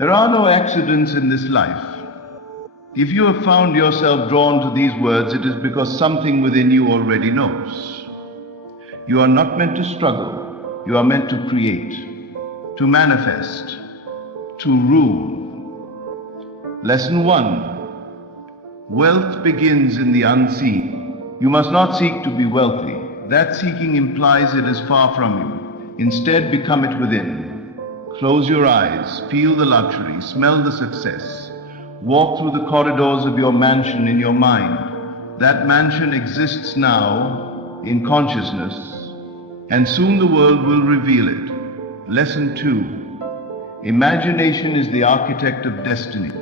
There are no accidents in this life. If you have found yourself drawn to these words, it is because something within you already knows. You are not meant to struggle. You are meant to create, to manifest, to rule. Lesson 1. Wealth begins in the unseen. You must not seek to be wealthy. That seeking implies it is far from you. Instead, become it within. Close your eyes, feel the luxury, smell the success. Walk through the corridors of your mansion in your mind. That mansion exists now in consciousness, and soon the world will reveal it. Lesson 2. Imagination is the architect of destiny.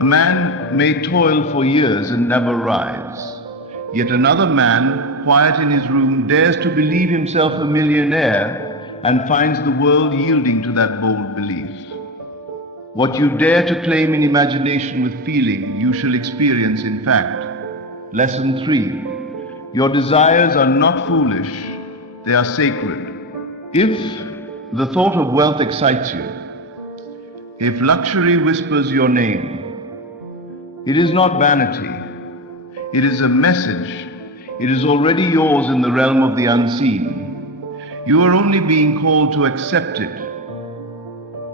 A man may toil for years and never rise. Yet another man, quiet in his room, dares to believe himself a millionaire and finds the world yielding to that bold belief. What you dare to claim in imagination with feeling, you shall experience in fact. Lesson 3. Your desires are not foolish, they are sacred. If the thought of wealth excites you, if luxury whispers your name, it is not vanity. It is a message. It is already yours in the realm of the unseen. You are only being called to accept it.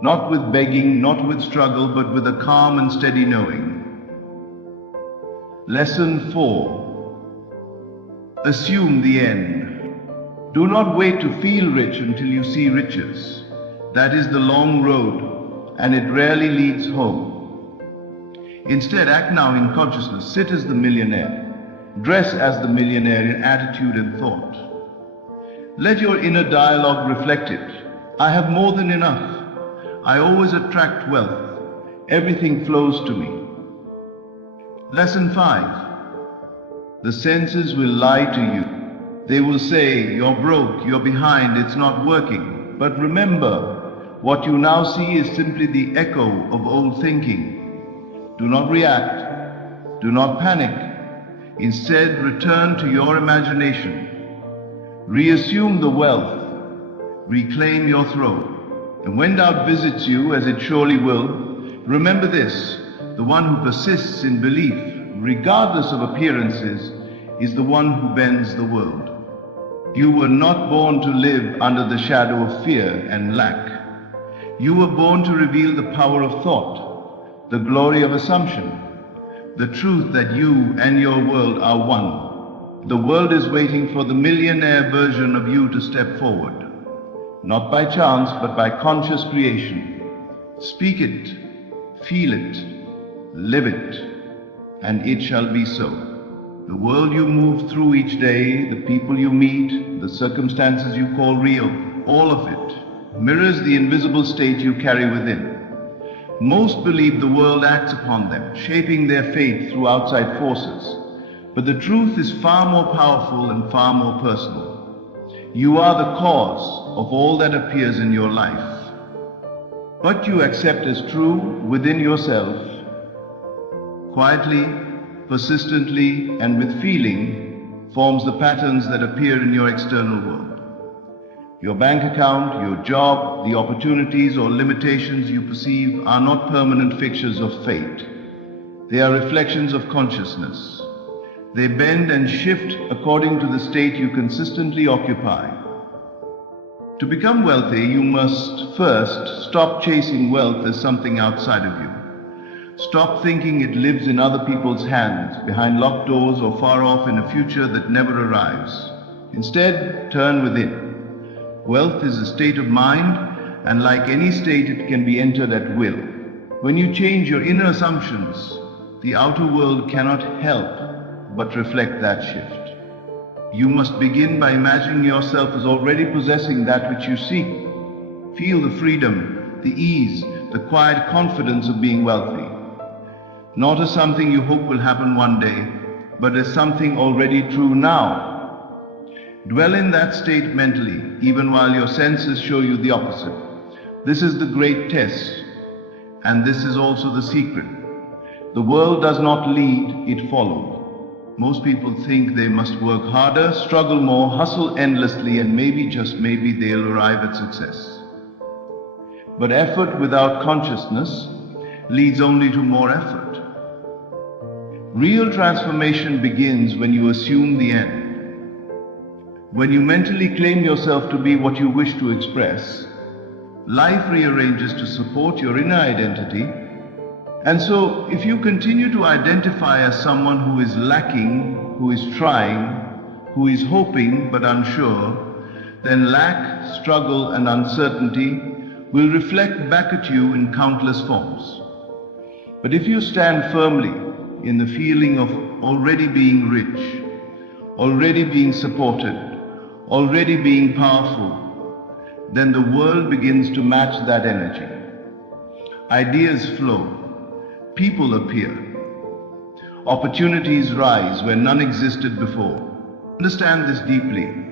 Not with begging, not with struggle, but with a calm and steady knowing. Lesson 4. Assume the end. Do not wait to feel rich until you see riches. That is the long road, and it rarely leads home. Instead, act now in consciousness. Sit as the millionaire. Dress as the millionaire in attitude and thought. Let your inner dialogue reflect it. I have more than enough. I always attract wealth. Everything flows to me. Lesson 5. The senses will lie to you. They will say, you're broke, you're behind, it's not working. But remember, what you now see is simply the echo of old thinking. Do not react. Do not panic. Instead, return to your imagination. Reassume the wealth. Reclaim your throne. And when doubt visits you, as it surely will, remember this: the one who persists in belief, regardless of appearances, is the one who bends the world. You were not born to live under the shadow of fear and lack. You were born to reveal the power of thought, the glory of assumption, the truth that you and your world are one. The world is waiting for the millionaire version of you to step forward. Not by chance, but by conscious creation. Speak it, feel it, live it, and it shall be so. The world you move through each day, the people you meet, the circumstances you call real, all of it mirrors the invisible state you carry within. Most believe the world acts upon them, shaping their fate through outside forces. But the truth is far more powerful and far more personal. You are the cause of all that appears in your life. What you accept as true within yourself, quietly, persistently, and with feeling, forms the patterns that appear in your external world. Your bank account, your job, the opportunities or limitations you perceive are not permanent fixtures of fate. They are reflections of consciousness. They bend and shift according to the state you consistently occupy. To become wealthy, you must first stop chasing wealth as something outside of you. Stop thinking it lives in other people's hands, behind locked doors, or far off in a future that never arrives. Instead, turn within. Wealth is a state of mind, and like any state, it can be entered at will. When you change your inner assumptions, the outer world cannot help but reflect that shift. You must begin by imagining yourself as already possessing that which you seek. Feel the freedom, the ease, the quiet confidence of being wealthy. Not as something you hope will happen one day, but as something already true now. Dwell in that state mentally, even while your senses show you the opposite. This is the great test, and this is also the secret. The world does not lead, it follows. Most people think they must work harder, struggle more, hustle endlessly, and maybe, just maybe, they'll arrive at success. But effort without consciousness leads only to more effort. Real transformation begins when you assume the end. When you mentally claim yourself to be what you wish to express, life rearranges to support your inner identity. And so, if you continue to identify as someone who is lacking, who is trying, who is hoping but unsure, then lack, struggle, and uncertainty will reflect back at you in countless forms. But if you stand firmly in the feeling of already being rich, already being supported, already being powerful, then the world begins to match that energy. Ideas flow, people appear, opportunities rise where none existed before. Understand this deeply.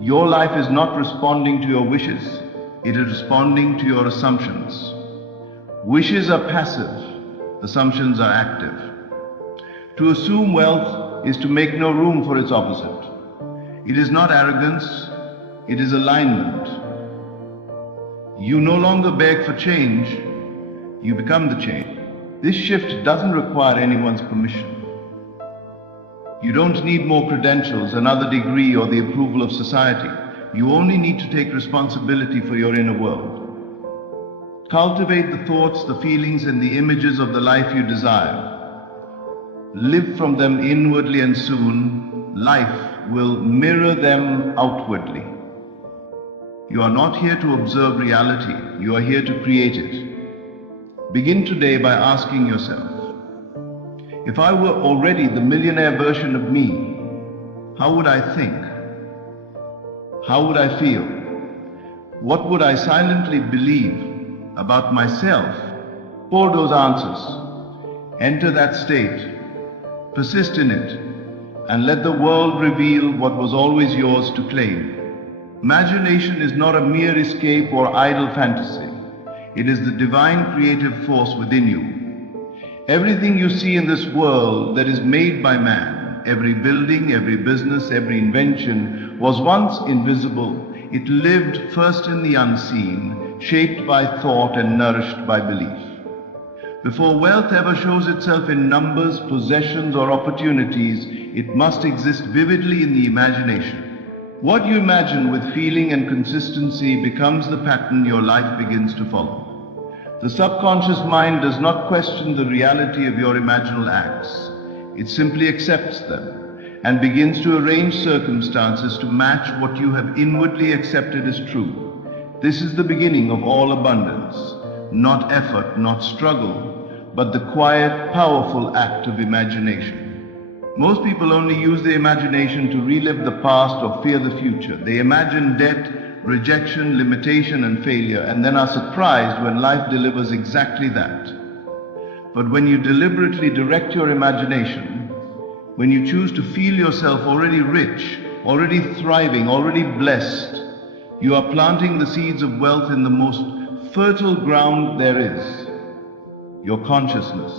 Your life is not responding to your wishes, it is responding to your assumptions. Wishes are passive, assumptions are active. To assume wealth is to make no room for its opposite. It is not arrogance, it is alignment. You no longer beg for change, you become the change. This shift doesn't require anyone's permission. You don't need more credentials, another degree, or the approval of society. You only need to take responsibility for your inner world. Cultivate the thoughts, the feelings, and the images of the life you desire. Live from them inwardly, and soon life will mirror them outwardly. You are not here to observe reality, you are here to create it. Begin today by asking yourself, if I were already the millionaire version of me, how would I think? How would I feel? What would I silently believe about myself? For those answers, enter that state, persist in it, and let the world reveal what was always yours to claim. Imagination is not a mere escape or idle fantasy. It is the divine creative force within you. Everything you see in this world that is made by man, every building, every business, every invention, was once invisible. It lived first in the unseen, shaped by thought and nourished by belief. Before wealth ever shows itself in numbers, possessions, or opportunities, it must exist vividly in the imagination. What you imagine with feeling and consistency becomes the pattern your life begins to follow. The subconscious mind does not question the reality of your imaginal acts. It simply accepts them and begins to arrange circumstances to match what you have inwardly accepted as true. This is the beginning of all abundance. Not effort, not struggle, but the quiet, powerful act of imagination. Most people only use their imagination to relive the past or fear the future. They imagine debt, rejection, limitation, and failure, and then are surprised when life delivers exactly that. But when you deliberately direct your imagination, when you choose to feel yourself already rich, already thriving, already blessed, you are planting the seeds of wealth in the most fertile ground there is, your consciousness.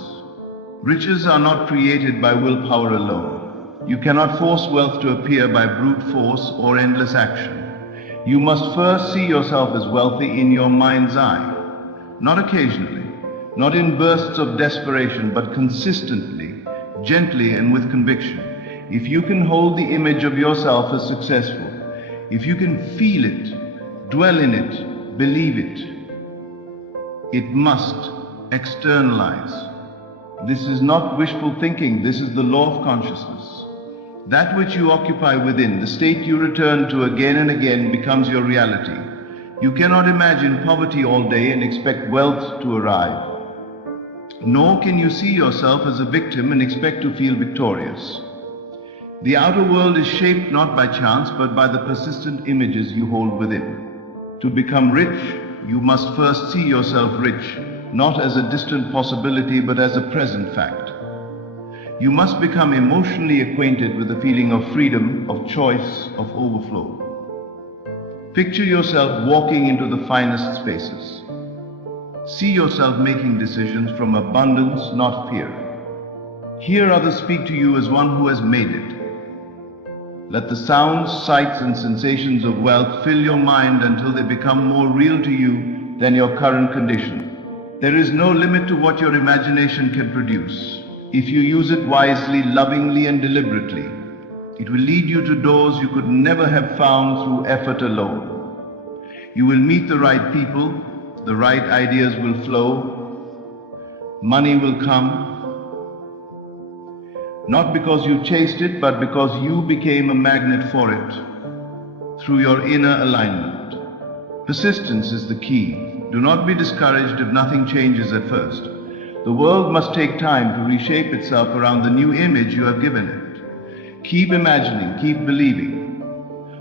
Riches are not created by willpower alone. You cannot force wealth to appear by brute force or endless action. You must first see yourself as wealthy in your mind's eye, not occasionally, not in bursts of desperation, but consistently, gently, and with conviction. If you can hold the image of yourself as successful, if you can feel it, dwell in it, believe it, it must externalize. This is not wishful thinking, this is the law of consciousness. That which you occupy within, the state you return to again and again, becomes your reality. You cannot imagine poverty all day and expect wealth to arrive. Nor can you see yourself as a victim and expect to feel victorious. The outer world is shaped not by chance, but by the persistent images you hold within. To become rich, you must first see yourself rich, not as a distant possibility, but as a present fact. You must become emotionally acquainted with the feeling of freedom, of choice, of overflow. Picture yourself walking into the finest spaces. See yourself making decisions from abundance, not fear. Hear others speak to you as one who has made it. Let the sounds, sights, and sensations of wealth fill your mind until they become more real to you than your current condition. There is no limit to what your imagination can produce. If you use it wisely, lovingly, and deliberately, it will lead you to doors you could never have found through effort alone. You will meet the right people, the right ideas will flow, money will come, not because you chased it, but because you became a magnet for it through your inner alignment. Persistence is the key. Do not be discouraged if nothing changes at first. The world must take time to reshape itself around the new image you have given it. Keep imagining, keep believing.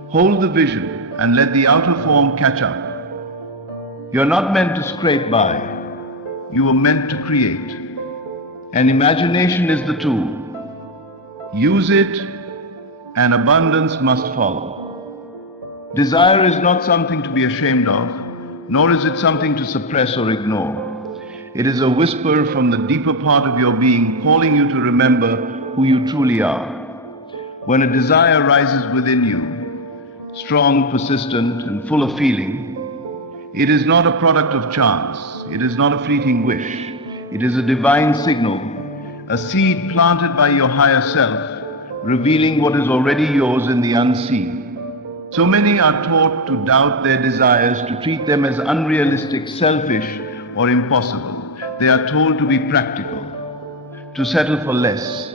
Hold the vision and let the outer form catch up. You are not meant to scrape by. You are meant to create. And imagination is the tool. Use it, and abundance must follow. Desire is not something to be ashamed of, nor is it something to suppress or ignore. It is a whisper from the deeper part of your being, calling you to remember who you truly are. When a desire rises within you, strong, persistent, and full of feeling, it is not a product of chance. It is not a fleeting wish. It is a divine signal, a seed planted by your higher self, revealing what is already yours in the unseen. So many are taught to doubt their desires, to treat them as unrealistic, selfish, or impossible. They are told to be practical, to settle for less,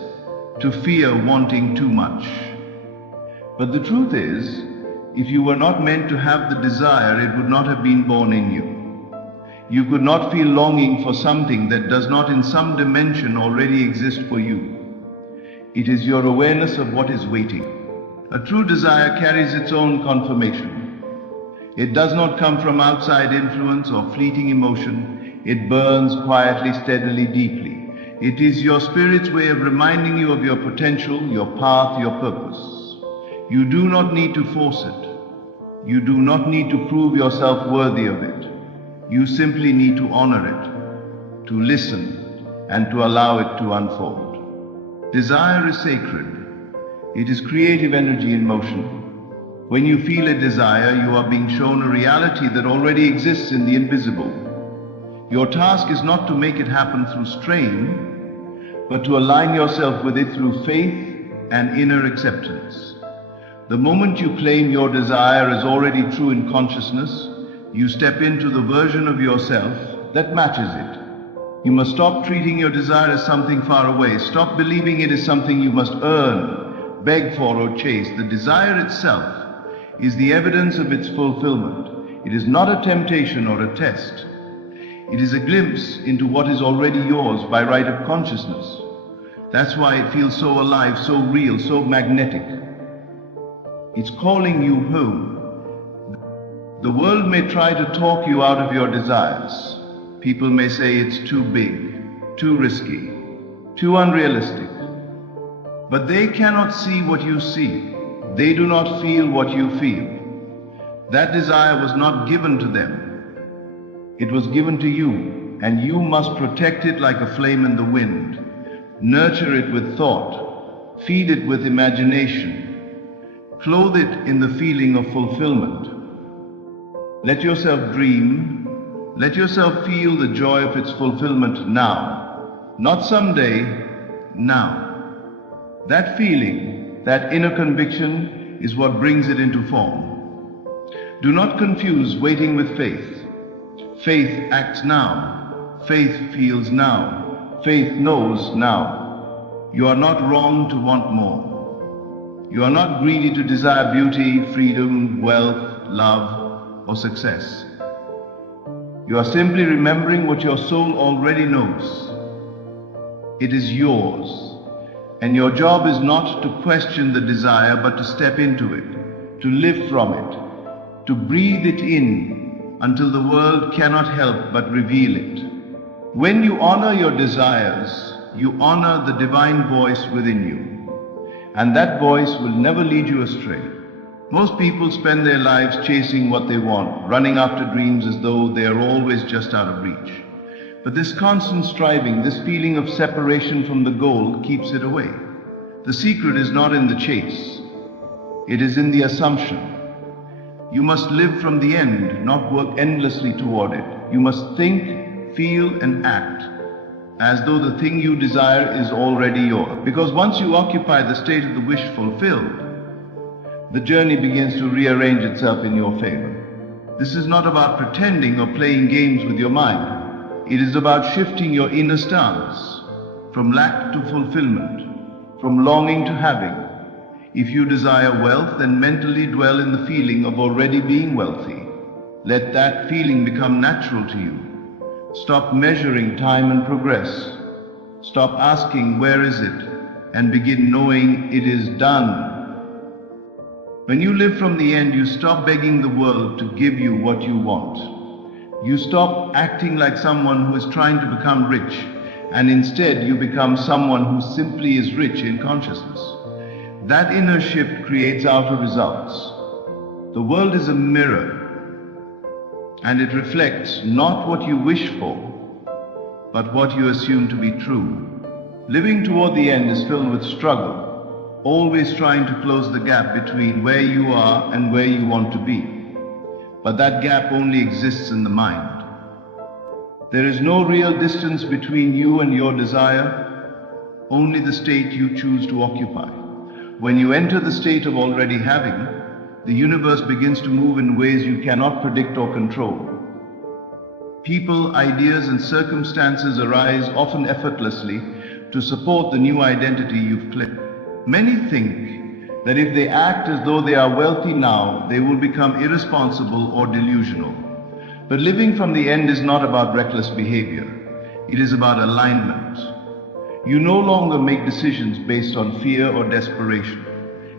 to fear wanting too much. But the truth is, if you were not meant to have the desire, it would not have been born in you. You could not feel longing for something that does not in some dimension already exist for you. It is your awareness of what is waiting. A true desire carries its own confirmation. It does not come from outside influence or fleeting emotion. It burns quietly, steadily, deeply. It is your spirit's way of reminding you of your potential, your path, your purpose. You do not need to force it. You do not need to prove yourself worthy of it. You simply need to honor it, to listen, and to allow it to unfold. Desire is sacred. It is creative energy in motion. When you feel a desire, you are being shown a reality that already exists in the invisible. Your task is not to make it happen through strain, but to align yourself with it through faith and inner acceptance. The moment you claim your desire as already true in consciousness, you step into the version of yourself that matches it. You must stop treating your desire as something far away. Stop believing it is something you must earn, beg for, or chase. The desire itself is the evidence of its fulfillment. It is not a temptation or a test. It is a glimpse into what is already yours by right of consciousness. That's why it feels so alive, so real, so magnetic. It's calling you home. The world may try to talk you out of your desires. People may say it's too big, too risky, too unrealistic. But they cannot see what you see. They do not feel what you feel. That desire was not given to them. It was given to you, and you must protect it like a flame in the wind. Nurture it with thought. Feed it with imagination. Clothe it in the feeling of fulfillment. Let yourself dream. Let yourself feel the joy of its fulfillment now. Not someday, now. That feeling, that inner conviction, is what brings it into form. Do not confuse waiting with faith. Faith acts now. Faith feels now. Faith knows now. You are not wrong to want more. You are not greedy to desire beauty, freedom, wealth, love, or success. You are simply remembering what your soul already knows. It is yours, and your job is not to question the desire, but to step into it, to live from it, to breathe it in until the world cannot help but reveal it. When you honor your desires, you honor the divine voice within you, and that voice will never lead you astray. Most people spend their lives chasing what they want, running after dreams as though they are always just out of reach. But this constant striving, this feeling of separation from the goal, keeps it away. The secret is not in the chase. It is in the assumption. You must live from the end, not work endlessly toward it. You must think, feel, and act as though the thing you desire is already yours. Because once you occupy the state of the wish fulfilled, the journey begins to rearrange itself in your favor. This is not about pretending or playing games with your mind. It is about shifting your inner stance from lack to fulfillment, from longing to having. If you desire wealth, then mentally dwell in the feeling of already being wealthy. Let that feeling become natural to you. Stop measuring time and progress. Stop asking, where is it? And begin knowing it is done. When you live from the end, you stop begging the world to give you what you want. You stop acting like someone who is trying to become rich, and instead you become someone who simply is rich in consciousness. That inner shift creates outer results. The world is a mirror, and it reflects not what you wish for, but what you assume to be true. Living toward the end is filled with struggle, always trying to close the gap between where you are and where you want to be. But that gap only exists in the mind. There is no real distance between you and your desire, only the state you choose to occupy. When you enter the state of already having, the universe begins to move in ways you cannot predict or control. People, ideas, and circumstances arise often effortlessly to support the new identity you've claimed. Many think that if they act as though they are wealthy now, they will become irresponsible or delusional. But living from the end is not about reckless behavior. It is about alignment. You no longer make decisions based on fear or desperation.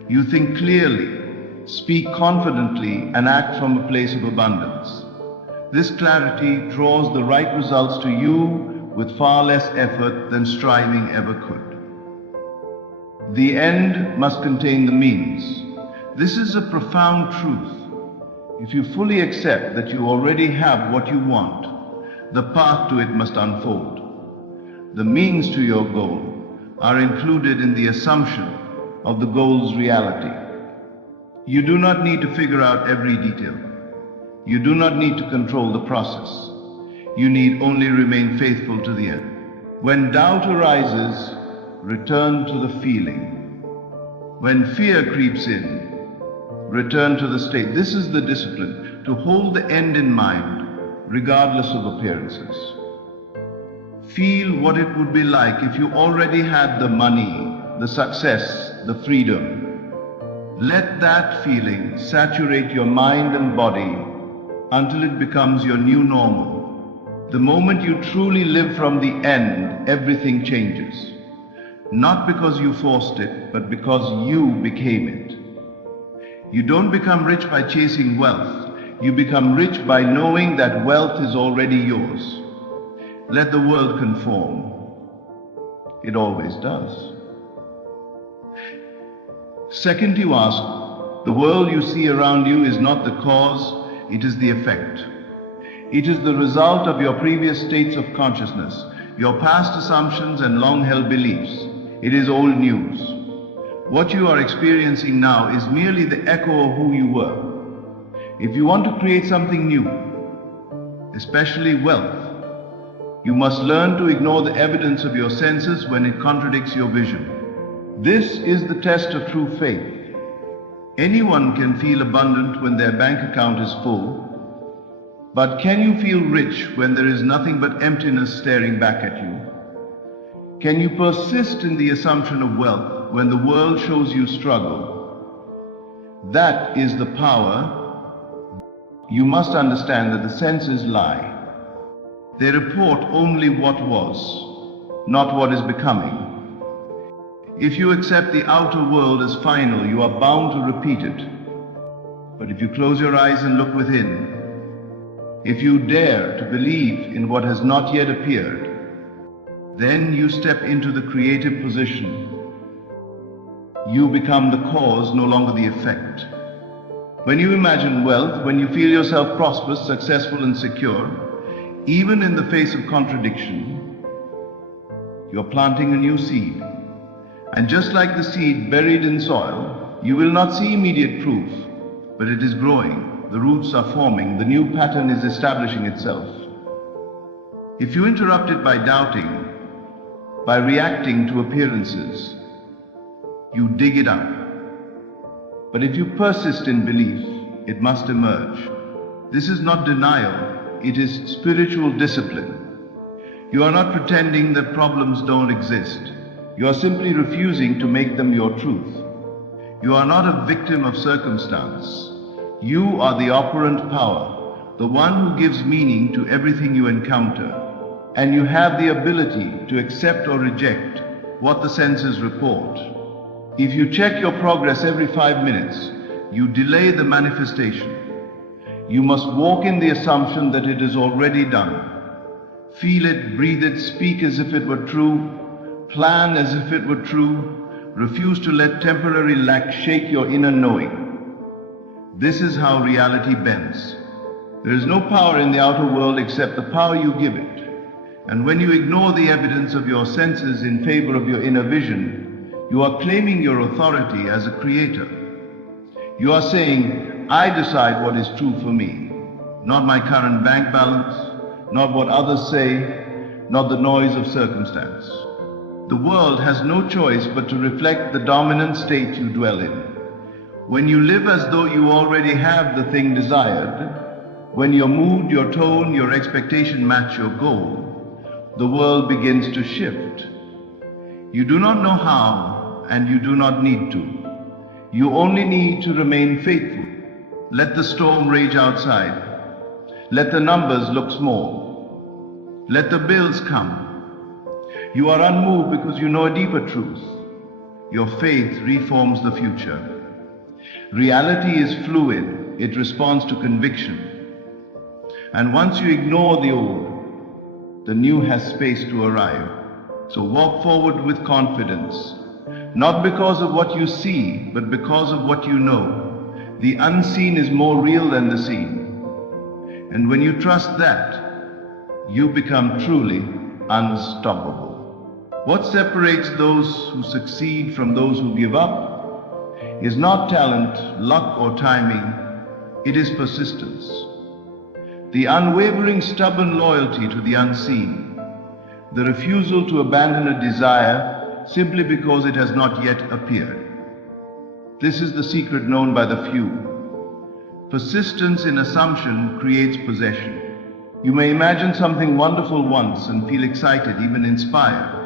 You think clearly, speak confidently, and act from a place of abundance. This clarity draws the right results to you with far less effort than striving ever could. The end must contain the means. This is a profound truth. If you fully accept that you already have what you want, the path to it must unfold. The means to your goal are included in the assumption of the goal's reality. You do not need to figure out every detail. You do not need to control the process. You need only remain faithful to the end. When doubt arises, return to the feeling. When fear creeps in, return to the state. This is the discipline, to hold the end in mind, regardless of appearances. Feel what it would be like if you already had the money, the success, the freedom. Let that feeling saturate your mind and body until it becomes your new normal. The moment you truly live from the end, everything changes. Not because you forced it, but because you became it. You don't become rich by chasing wealth. You become rich by knowing that wealth is already yours. Let the world conform. It always does. Second, you ask, the world you see around you is not the cause, it is the effect. It is the result of your previous states of consciousness, your past assumptions and long-held beliefs. It is old news. What you are experiencing now is merely the echo of who you were. If you want to create something new, especially wealth, you must learn to ignore the evidence of your senses when it contradicts your vision. This is the test of true faith. Anyone can feel abundant when their bank account is full, but can you feel rich when there is nothing but emptiness staring back at you? Can you persist in the assumption of wealth when the world shows you struggle? That is the power. You must understand that the senses lie. They report only what was, not what is becoming. If you accept the outer world as final, you are bound to repeat it. But if you close your eyes and look within, if you dare to believe in what has not yet appeared, then you step into the creative position. You become the cause, no longer the effect. When you imagine wealth, when you feel yourself prosperous, successful, and secure, even in the face of contradiction, you're planting a new seed. And just like the seed buried in soil, you will not see immediate proof, but it is growing, the roots are forming, the new pattern is establishing itself. If you interrupt it by doubting, by reacting to appearances, you dig it up. But if you persist in belief, it must emerge. This is not denial, it is spiritual discipline. You are not pretending that problems don't exist. You are simply refusing to make them your truth. You are not a victim of circumstance. You are the operant power, the one who gives meaning to everything you encounter. And you have the ability to accept or reject what the senses report. If you check your progress every 5 minutes, you delay the manifestation. You must walk in the assumption that it is already done. Feel it, breathe it, speak as if it were true, plan as if it were true. Refuse to let temporary lack shake your inner knowing. This is how reality bends. There is no power in the outer world except the power you give it. And when you ignore the evidence of your senses in favor of your inner vision, you are claiming your authority as a creator. You are saying, I decide what is true for me, not my current bank balance, not what others say, not the noise of circumstance. The world has no choice but to reflect the dominant state you dwell in. When you live as though you already have the thing desired, when your mood, your tone, your expectation match your goal, the world begins to shift. You do not know how, and you do not need to. You only need to remain faithful. Let the storm rage outside. Let the numbers look small. Let the bills come. You are unmoved because you know a deeper truth. Your faith reforms the future. Reality is fluid. It responds to conviction. And once you ignore the old, the new has space to arrive. So walk forward with confidence, not because of what you see, but because of what you know. The unseen is more real than the seen. And when you trust that, you become truly unstoppable. What separates those who succeed from those who give up is not talent, luck, or timing. It is persistence. The unwavering, stubborn loyalty to the unseen, the refusal to abandon a desire simply because it has not yet appeared. This is the secret known by the few. Persistence in assumption creates possession. You may imagine something wonderful once and feel excited, even inspired.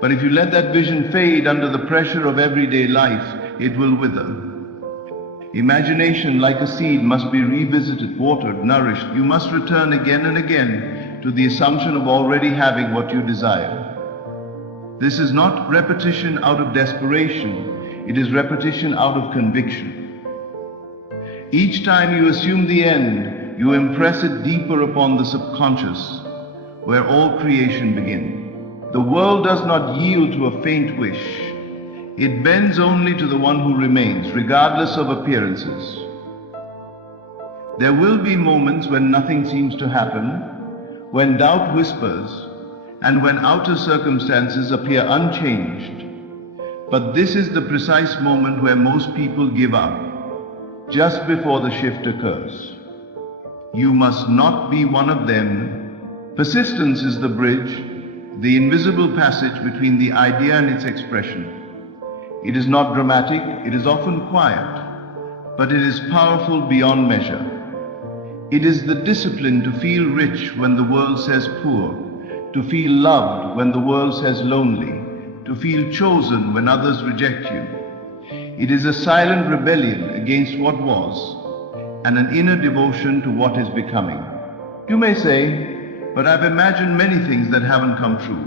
But if you let that vision fade under the pressure of everyday life, it will wither. Imagination, like a seed, must be revisited, watered, nourished. You must return again and again to the assumption of already having what you desire. This is not repetition out of desperation. It is repetition out of conviction. Each time you assume the end, you impress it deeper upon the subconscious, where all creation begins. The world does not yield to a faint wish. It bends only to the one who remains, regardless of appearances. There will be moments when nothing seems to happen, when doubt whispers, and when outer circumstances appear unchanged. But this is the precise moment where most people give up, just before the shift occurs. You must not be one of them. Persistence is the bridge, the invisible passage between the idea and its expression. It is not dramatic, it is often quiet, but it is powerful beyond measure. It is the discipline to feel rich when the world says poor, to feel loved when the world says lonely, to feel chosen when others reject you. It is a silent rebellion against what was, and an inner devotion to what is becoming. You may say, but I've imagined many things that haven't come true.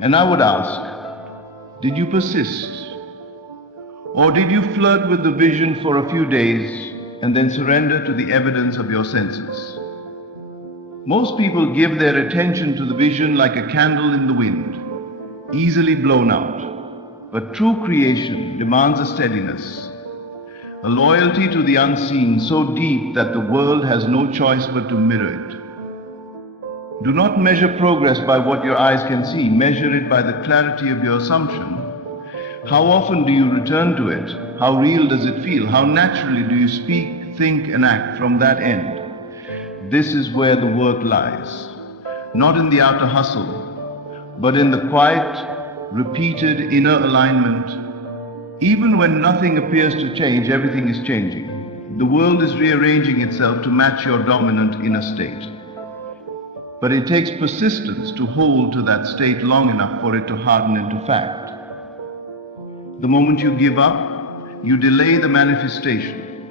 And I would ask, did you persist? Or did you flirt with the vision for a few days and then surrender to the evidence of your senses? Most people give their attention to the vision like a candle in the wind, easily blown out. But true creation demands a steadiness, a loyalty to the unseen so deep that the world has no choice but to mirror it. Do not measure progress by what your eyes can see. Measure it by the clarity of your assumption. How often do you return to it? How real does it feel? How naturally do you speak, think, and act from that end? This is where the work lies. not in the outer hustle, but in the quiet, repeated inner alignment. Even when nothing appears to change, everything is changing. The world is rearranging itself to match your dominant inner state. But it takes persistence to hold to that state long enough for it to harden into fact. The moment you give up, you delay the manifestation,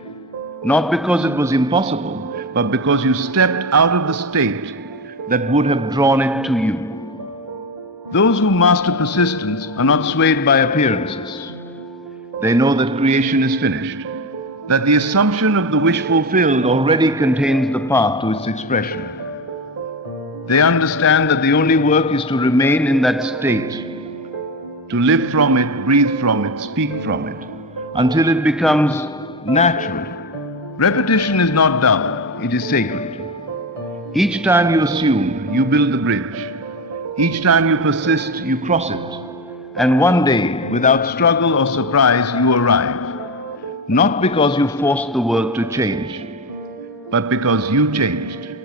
not because it was impossible, but because you stepped out of the state that would have drawn it to you. Those who master persistence are not swayed by appearances. They know that creation is finished, that the assumption of the wish fulfilled already contains the path to its expression. They understand that the only work is to remain in that state, to live from it, breathe from it, speak from it, until it becomes natural. Repetition is not dull, it is sacred. Each time you assume, you build the bridge. Each time you persist, you cross it. And one day, without struggle or surprise, you arrive. Not because you forced the world to change, but because you changed.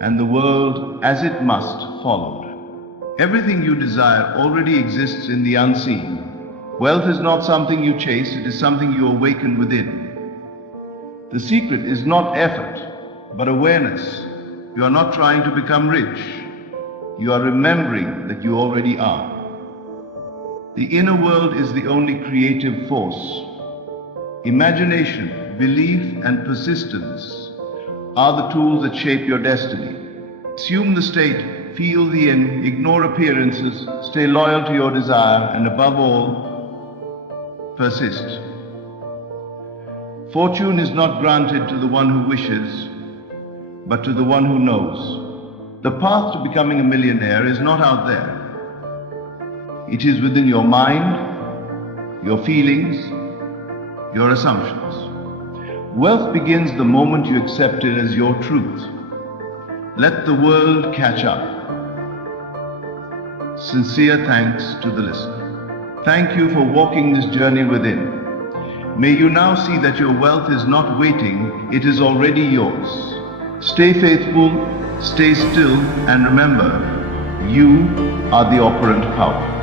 And the world, as it must, followed. Everything you desire already exists in the unseen. Wealth is not something you chase, it is something you awaken within. The secret is not effort, but awareness. You are not trying to become rich. You are remembering that you already are. The inner world is the only creative force. Imagination, belief, and persistence are the tools that shape your destiny. Assume the state, feel the end, ignore appearances, stay loyal to your desire, and above all, persist. Fortune is not granted to the one who wishes, but to the one who knows. The path to becoming a millionaire is not out there. It is within your mind, your feelings, your assumptions. Wealth begins the moment you accept it as your truth. Let the world catch up. Sincere thanks to the listener. Thank you for walking this journey within. May you now see that your wealth is not waiting, it is already yours. Stay faithful, stay still, and remember, you are the operant power.